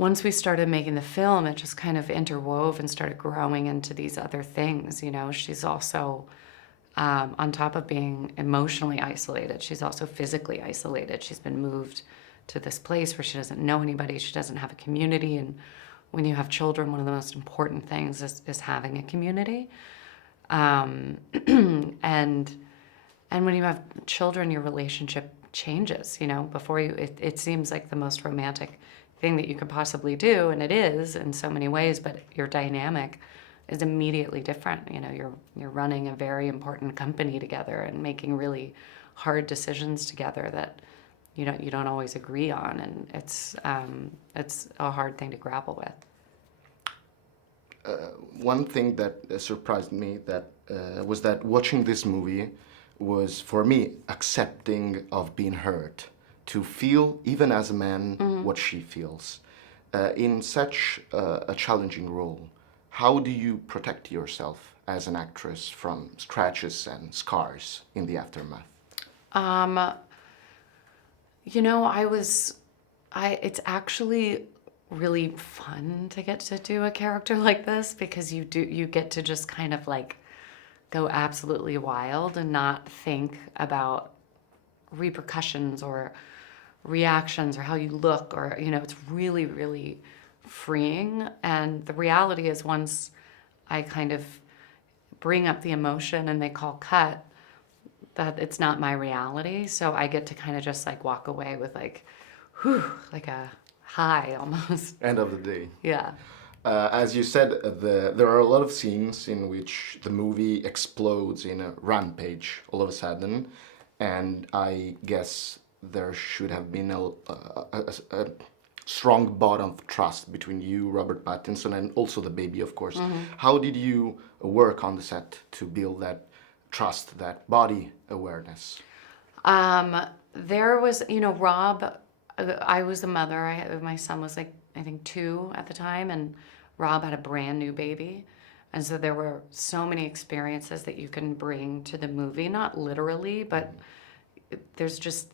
once we started making the film, it just kind of interwove and started growing into these other things. You know, she's also, on top of being emotionally isolated, she's also physically isolated. She's been moved to this place where she doesn't know anybody, she doesn't have a community, and when you have children, one of the most important things is having a community. And when you have children, your relationship changes, you know, before you, it seems like the most romantic thing that you could possibly do, and it is in so many ways, but your dynamic is immediately different. You know, you're running a very important company together and making really hard decisions together that you don't always agree on, and it's a hard thing to grapple with. One thing that surprised me was that watching this movie was, for me, accepting of being hurt, to feel, even as a man, what she feels. In such a challenging role, how do you protect yourself as an actress from scratches and scars in the aftermath? You know, it's actually really fun to get to do a character like this, because you get to just kind of like go absolutely wild and not think about repercussions or reactions or how you look, or, you know, it's really, really freeing. And the reality is, once I kind of bring up the emotion and they call cut, that it's not my reality. So I get to kind of just like walk away with like, whew, like a high almost. End of the day. Yeah. As you said, there are a lot of scenes in which the movie explodes in a rampage all of a sudden, and I guess there should have been a strong bond of trust between you, Robert Pattinson, and also the baby, of course. How did you work on the set to build that trust, that body awareness? There was, you know, Rob, I was the mother. My son was like, I think 2 at the time, and Rob had a brand new baby. And so there were so many experiences that you can bring to the movie, not literally, but there's just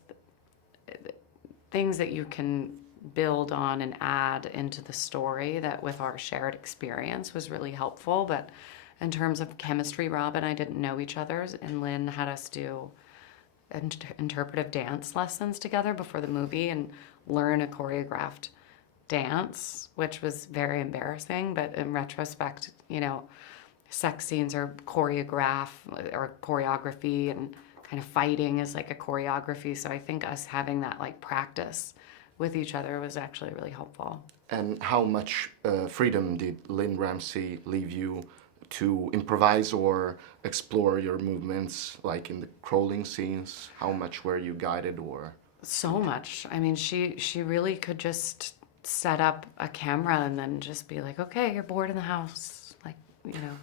things that you can build on and add into the story that, with our shared experience, was really helpful. But in terms of chemistry, Rob and I didn't know each other, and Lynne had us do interpretive dance lessons together before the movie and learn a choreographed dance, which was very embarrassing, but in retrospect, you know, sex scenes are choreography, and kind of fighting is like a choreography. So I think us having that like practice with each other was actually really helpful. And how much freedom did Lynne Ramsay leave you to improvise or explore your movements, like in the crawling scenes? How much were you guided? Or so much. I mean, she really could just set up a camera and then just be like, okay, you're bored in the house, like, you know,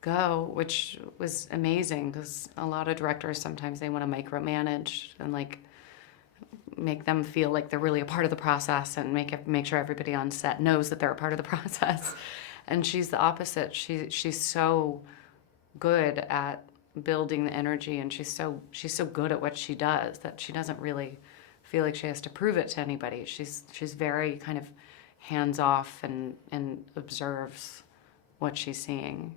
go, which was amazing, because a lot of directors, sometimes they want to micromanage and like make them feel like they're really a part of the process, and make sure everybody on set knows that they're a part of the process. And she's the opposite. She's so good at building the energy, and she's so good at what she does that she doesn't really feel like she has to prove it to anybody. She's very kind of hands off and observes what she's seeing.